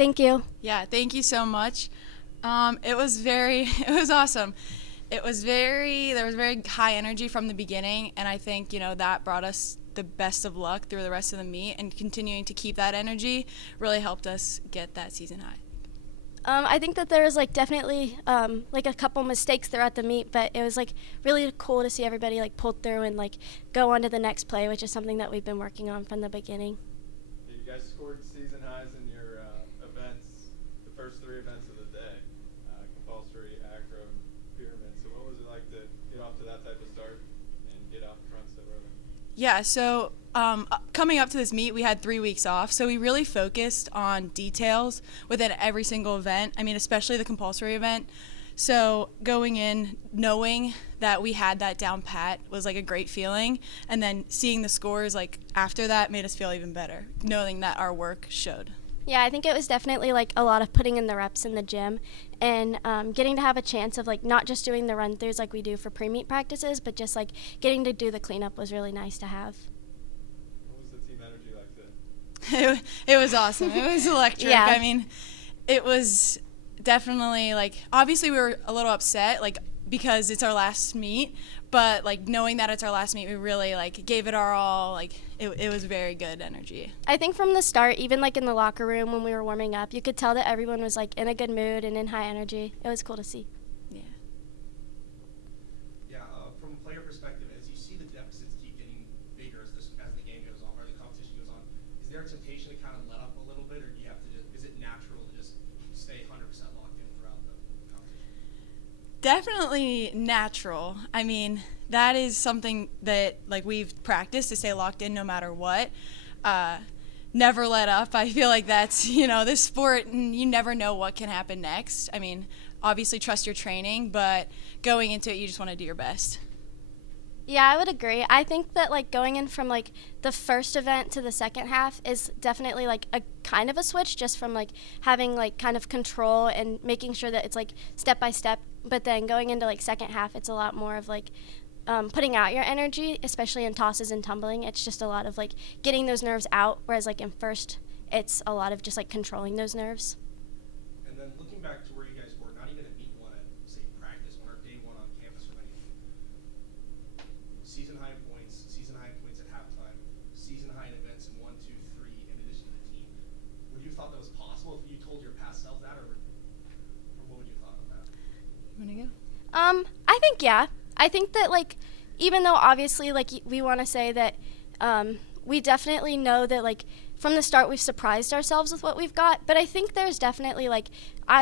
Thank you. Yeah, thank you so much. It was it was awesome. There was very high energy from the beginning, and I think, that brought us the best of luck through the rest of the meet, and continuing to keep that energy really helped us get that season high. I think that there was definitely a couple mistakes throughout the meet, but it was really cool to see everybody pull through and go on to the next play, which is something that we've been working on from the beginning. You guys scored season highs in your events, the first 3 events of the day, compulsory, acro, and pyramid. So what was it like to get off to that type of start and get out front so early? Yeah, so coming up to this meet, we had 3 weeks off, so we really focused on details within every single event. I mean, especially the compulsory event. So going in, knowing that we had that down pat was a great feeling, and then seeing the scores after that made us feel even better, knowing that our work showed. Yeah, I think it was definitely a lot of putting in the reps in the gym and getting to have a chance of not just doing the run-throughs like we do for pre-meet practices, but just getting to do the cleanup was really nice to have. What was the team energy like then? It was awesome. It was electric. Yeah. I mean, it was definitely obviously we were a little upset because it's our last meet, but knowing that it's our last meet, we really gave it our all. It was very good energy. I think from the start, even in the locker room when we were warming up, you could tell that everyone was in a good mood and in high energy. It was cool to see. Yeah. Yeah, from a player perspective, as you see the deficits keep getting bigger as the game goes on or the competition goes on, is there a temptation to kind of let up a little bit, or do you have to is it natural to just stay 100% locked in throughout the competition? Definitely natural. I mean, that is something that we've practiced to stay locked in no matter what. Never let up. I feel like that's, this sport, and you never know what can happen next. I mean, obviously trust your training, but going into it, you just want to do your best. Yeah, I would agree. I think that going in from the first event to the second half is definitely a kind of a switch, just from having kind of control and making sure that it's step by step. But then going into second half, it's a lot more of putting out your energy, especially in tosses and tumbling. It's just a lot of getting those nerves out, whereas in first, it's a lot of just controlling those nerves. And then looking back to where you guys were, not even at meet one at, say, practice one or day one on campus or anything, season high in points at halftime, season high in events in 1, 2, 3, in addition to the team. Would you have thought that was possible if you told your past self that, or what would you have thought of that? You want to go? I think, yeah. I think that even though obviously we want to say that we definitely know that from the start we've surprised ourselves with what we've got, but I think there's definitely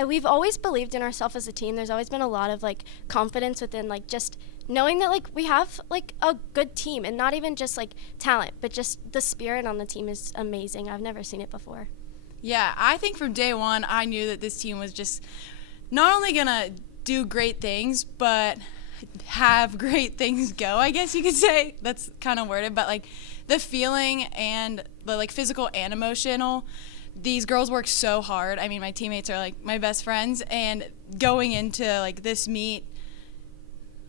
we've always believed in ourselves as a team. There's always been a lot of confidence within just knowing that we have a good team, and not even just talent, but just the spirit on the team is amazing. I've never seen it before. Yeah, I think from day one, I knew that this team was just not only going to do great things, but have great things go, I guess you could say. That's kind of worded, but the feeling and the physical and emotional, these girls work so hard. I mean, my teammates are my best friends, and going into this meet,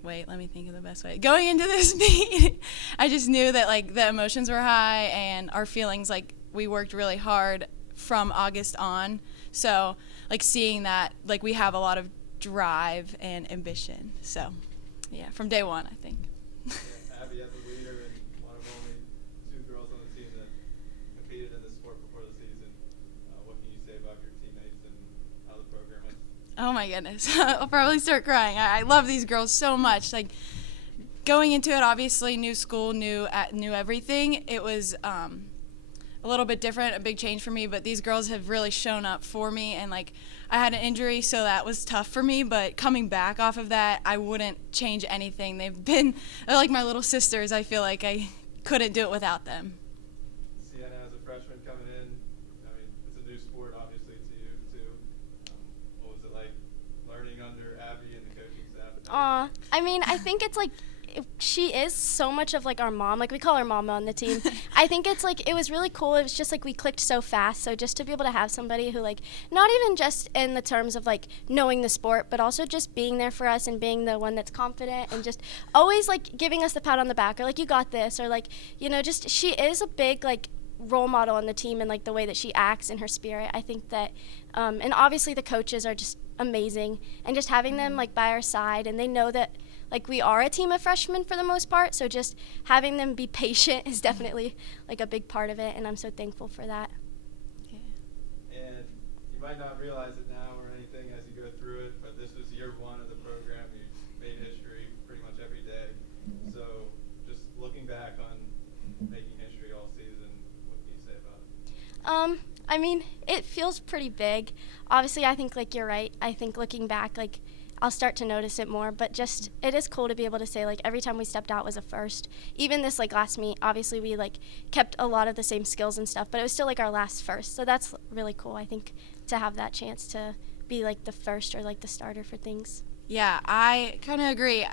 wait, let me think of the best way. Going into this meet, I just knew that the emotions were high, and our feelings, we worked really hard from August on. So seeing that we have a lot of drive and ambition. So yeah, from day one, I think. Yeah, Abby, as a leader and one of only 2 girls on the team that competed in this sport before the season, what can you say about your teammates and how the program is? Oh my goodness, I'll probably start crying. I love these girls so much. Going into it, obviously new school, new everything. It was a little bit different, a big change for me, but these girls have really shown up for me, and I had an injury, so that was tough for me, but coming back off of that, I wouldn't change anything. They're like my little sisters. I feel like I couldn't do it without them. Sienna, as a freshman coming in, I mean, it's a new sport, obviously, to you, too. What was it like learning under Abby and the coaching staff? I mean, I think it's she is so much of our mom. We call her mama on the team. I think it's it was really cool. It was just we clicked so fast. So just to be able to have somebody who not even just in the terms of knowing the sport, but also just being there for us and being the one that's confident and just always giving us the pat on the back, or you got this, or just she is a big role model on the team and like the way that she acts and her spirit. I think that, and obviously the coaches are just amazing, and just having them like by our side, and they know that like we are a team of freshmen for the most part, so just having them be patient is definitely like a big part of it, and I'm so thankful for that. And you might not realize it now or anything as you go through it, but this was year one of the program. You made history pretty much every day. So just looking back on making history all season, what can you say about it? I mean, it feels pretty big. Obviously, I think like you're right. I think looking back, like I'll start to notice it more, but just it is cool to be able to say like every time we stepped out was a first. Even this like last meet, obviously we like kept a lot of the same skills and stuff, but it was still like our last first. So that's really cool, I think, to have that chance to be like the first or like the starter for things. Yeah, I kind of agree.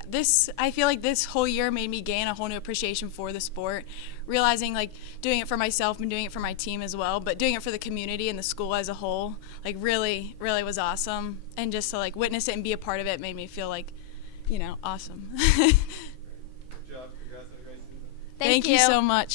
I feel like this whole year made me gain a whole new appreciation for the sport, realizing like doing it for myself and doing it for my team as well, but doing it for the community and the school as a whole, like really, really was awesome. And just to like witness it and be a part of it made me feel like, awesome. Good job. Congrats on a great season. Thank you so much.